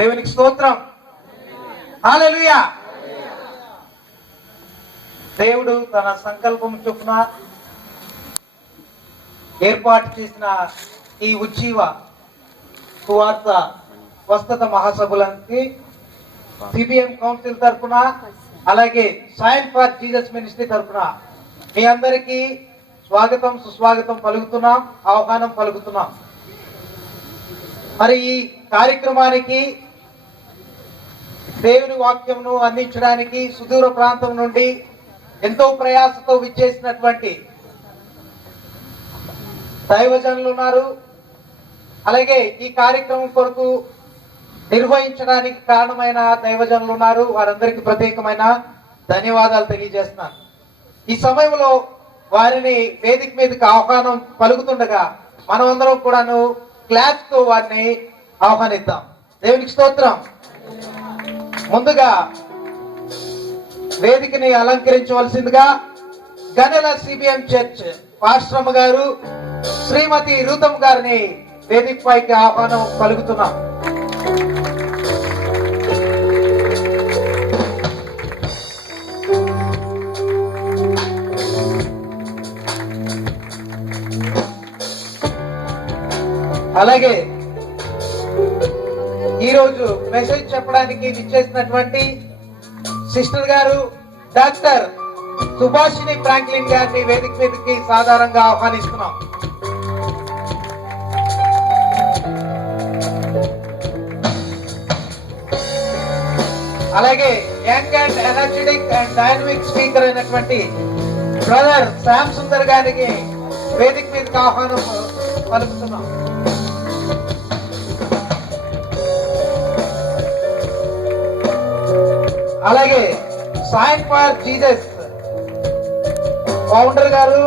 దేవునికి స్తోత్రం. హల్లెలూయా. దేవుడు తన సంకల్పం చొప్పున ఏర్పాటు చేసిన ఈ ఉజ్జీవ సువార్త స్వస్థత మహాసభలకి సిబిఎం కౌన్సిల్ తరఫున అలాగే సైన్ ఫర్ జీసస్ మినిస్ట్రీ తరఫున మీ అందరికీ స్వాగతం సుస్వాగతం పలుకుతున్నాం, ఆహ్వానం పలుకుతున్నాం. మరి ఈ కార్యక్రమానికి దేవుని వాక్యంను అందించడానికి సుదూర ప్రాంతం నుండి ఎంతో ప్రయాసతో విచ్చేసినటువంటి దైవజనులు ఉన్నారు. అలాగే ఈ కార్యక్రమం కొరకు నిర్వహించడానికి కారణమైన దైవజనులు ఉన్నారు. వారందరికీ ప్రత్యేకమైన ధన్యవాదాలు తెలియజేస్తున్నాను. ఈ సమయంలో వారిని వేదిక మీదకి ఆహ్వానం పలుకుతుండగా మనమందరం కూడాను క్లాప్స్ తో వారిని ఆహ్వానిద్దాం. దేవునికి స్తోత్రం. ముందుగా వేదికని అలంకరించవలసిందిగా గనెల సిబిఎం చర్చ్ పాస్టర్ గారు శ్రీమతి రూతమ్ గారిని వేదిక పైకి ఆహ్వానం పలుకుతున్నాం. అలాగే ఈరోజు మెసేజ్ చెప్పడానికి విచ్చేసినటువంటి సిస్టర్ గారు డాక్టర్ సుభాషిణి ఫ్రాంక్లిన్ గారిని వేదిక మీదకి సాధారణంగా ఆహ్వానిస్తున్నాం. అలాగే young and energetic and dynamic speaker అయినటువంటి బ్రదర్ శ్యామ్ సుందర్ గారికి వేదిక మీదకి ఆహ్వానం పలుకుతున్నాం. అలాగే సైన్ ఫర్ జీసస్ ఫౌండర్ గారు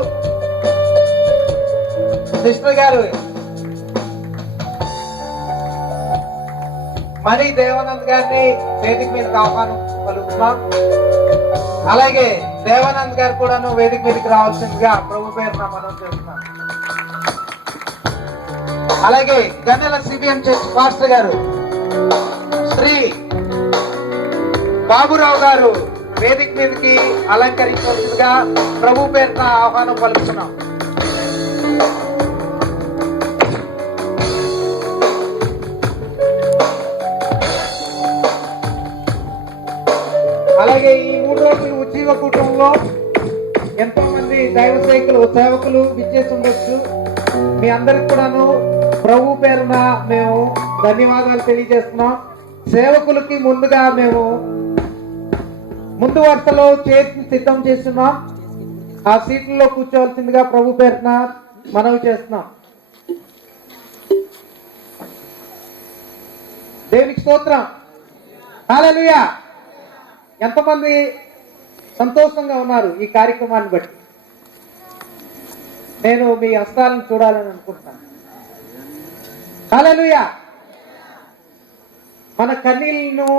సిస్టర్ గారు మణి దేవానంద్ గారిని వేదిక మీదకి ఆహ్వానం పలుకుతున్నాం. అలాగే దేవానంద్ గారు కూడాను వేదిక మీదకి రావాల్సిందిగా ప్రభు పేరున మనం చేస్తున్నాం. అలాగే గన్నెల సిబిఎం చర్చ్ పాస్టర్ గారు శ్రీ బాబురావు గారు వేదిక మీదకి అలంకరించవలసిందిగా ప్రభు పేరున ఆహ్వానం పలుకుతున్నాం. అలాగే ఈ 3 రోజుల ఉజ్జీవ కూటంలో ఎంతో మంది దైవ సేవకులు విచ్చేసి ఉండొచ్చు. మీ అందరికి కూడాను ప్రభు పేరున మేము ధన్యవాదాలు తెలియజేస్తున్నాం. సేవకులకి ముందుగా మేము ముందు వరుసలో చేతిని సిద్ధం చేస్తున్నాం. ఆ సీట్లలో కూర్చోవలసిందిగా ప్రభు పేరున మనవి చేస్తున్నాం. దేవునికి స్తోత్రం. హల్లెలూయా. ఎంతమంది సంతోషంగా ఉన్నారు ఈ కార్యక్రమాన్ని బట్టి? నేను మీ హస్తాలను చూడాలని అనుకుంటున్నాను. హల్లెలూయా. మన కన్నీళ్లను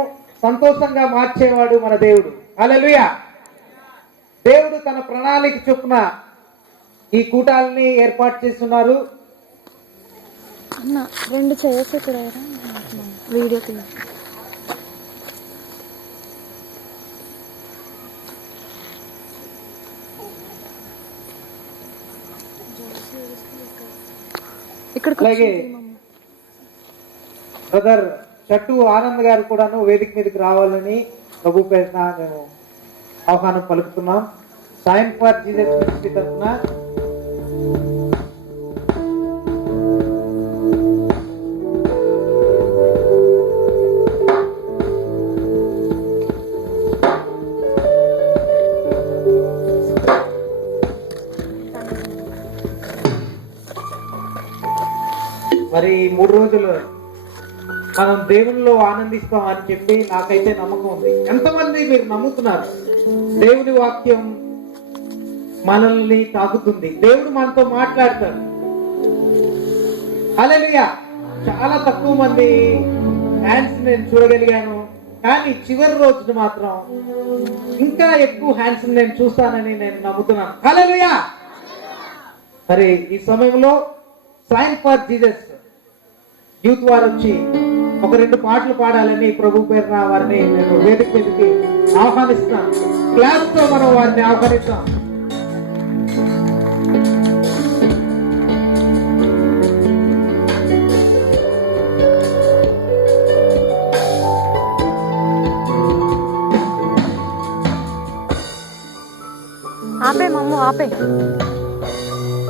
సంతోషంగా మార్చేవాడు మన దేవుడు. హల్లెలూయా. దేవుడు తన ప్రణాళిక చొప్పున ఈ కూటాలని ఏర్పాటు చేస్తున్నారు. అన్న 2 చేయొచ్చు ఇక్కడ వీడియో తీయ. అలాగే బ్రదర్ చట్టు ఆనంద్ గారు కూడాను వేదిక మీదకి రావాలని ప్రభు పేరున మేము ఆహ్వానం పలుకుతున్నాం. సైన్ ఫర్ జీసస్ మినిస్ట్రీ తరఫున మరి 3 రోజులు మనం దేవునిలో ఆనందిస్తాం అని చెప్పి నాకైతే నమ్మకం ఉంది. ఎంతమంది మీరు నమ్ముతున్నారు? దేవుని వాక్యం మనల్ని తాకుతుంది. దేవుడు మనతో మాట్లాడతాడు. హల్లెలూయా. చాలా తక్కువ మంది హ్యాండ్స్ నేను చూడగలిగాను, కానీ చివరి రోజున మాత్రం ఇంకా ఎక్కువ హ్యాండ్స్ నేను చూస్తానని నేను నమ్ముతున్నాను. హల్లెలూయా. మరి ఈ సమయంలో సైన్ ఫర్ జీసస్ యూత్ వారు వచ్చి ఒక 2 పాటలు పాడాలని ప్రభు పేరున వారిని నేను వేదిక మీదకి ఆహ్వానిస్తాను. క్లాస్ తో మనం వారిని ఆహ్వానిస్తాం. ఆపే మమ్ము ఆపే.